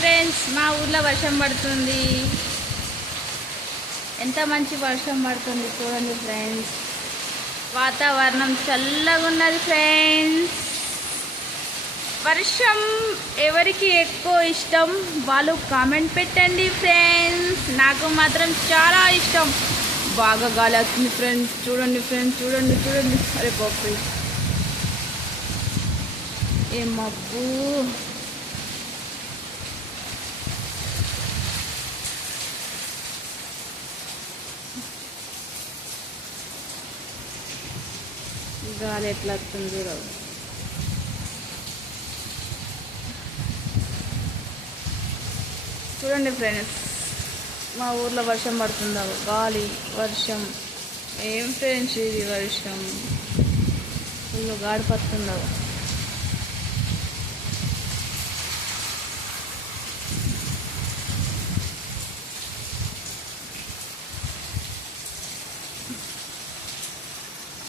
Friends, మా ఊర్లో వర్షం పడుతుంది. ఎంత మంచి వర్షం పడుతుంది చూడండి ఫ్రెండ్స్. వాతావరణం చల్లగా ఉన్నది ఫ్రెండ్స్. వర్షం ఎవరికి ఎక్కువ ఇష్టం వాళ్ళు కామెంట్ పెట్టండి ఫ్రెండ్స్. నాకు మాత్రం చాలా ఇష్టం. బాగా గాలి వస్తుంది ఫ్రెండ్స్. చూడండి ఫ్రెండ్స్, చూడండి చూడండి. అరే బాబు, ఏ మబ్బు. గాలి ఎట్లా వస్తుంది చూడవు. చూడండి ఫ్రెండ్స్, మా ఊర్లో వర్షం పడుతుందా. గాలి, వర్షం. ఏం ఫ్రెండ్స్ ఇది వర్షం. ఫుల్ గాడి పడుతుందా.